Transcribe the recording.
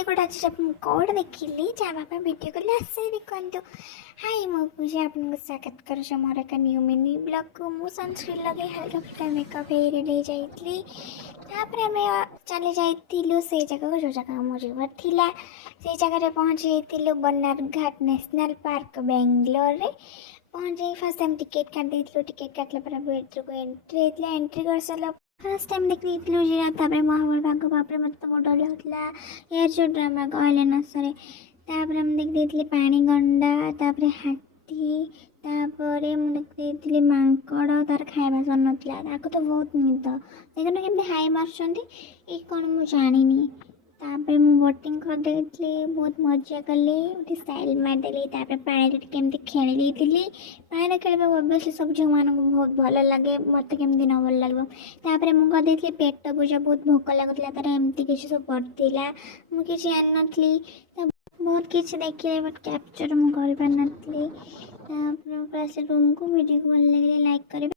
ଏମିତି ଗୋଟେ ଆଜି ମୁଁ କୋଡ଼ ଦେଖିଲି ଯାହା ପାଇଁ ଭିଡ଼ିଓ କଲି ଆସେ ଦେଖନ୍ତୁ। ହାଇ ମୁଁ ପୂଜା ଆପଣଙ୍କୁ ସ୍ୱାଗତ କରୁଛି ମୋର ଏକ ନ୍ୟୁ ମିନି ବ୍ଲଗ୍କୁ। ମୁଁ ସନସ୍କ୍ରିନ୍ ଲଗାଇ ହାଲକା ଫୁଲକା ମେକଅପ୍ ହେଇ ରେଡ଼ି ଯାଇଥିଲି। ତାପରେ ଆମେ ଚାଲି ଯାଇଥିଲୁ ସେଇ ଜାଗାକୁ ଯେଉଁ ଜାଗା ମୋ ଯିବାର ଥିଲା। ସେଇ ଜାଗାରେ ପହଞ୍ଚି ଯାଇଥିଲୁ ବନାରଘାଟ ନ୍ୟାସନାଲ୍ ପାର୍କ ବେଙ୍ଗଲୋରରେ। ପହଞ୍ଚି ଫାର୍ଷ୍ଟ ଆମେ ଟିକେଟ୍ କାଟି ଦେଇଥିଲୁ। ଟିକେଟ୍ କାଟିଲା ପରେ ଭିତରକୁ ଏଣ୍ଟ୍ରି ହେଇଥିଲା। एंट्री कर सारा फर्स्ट टाइम देखने तापर महाबल भाग बापर मत तो बहुत डर लगुला यार जो ड्रामा कहले न सरे। तापर हम देखी पानी गंडा तापर हाथी तापर मुझे देखी मांकड़ तार खाଇବା सर नाला तो बहुत निद देखना केमती हाई मार्च कौन मुझे जानी। तापर मु बोटिंग कर बहुत मजा कली उठी स्टाइल मारदेली पानी केमती खेली पानी खेल अवश्य सब झील मानक बहुत भल लगे मत केमती न भल लगे। तापर मुझे पेट पूजा बहुत भोक लगुला तार एमती किसी सब पड़ता मुझे जान नी बहुत किसी देखिए बट कैप्चर मुझे रूम को वीडियो को भल लगे लाइक करें।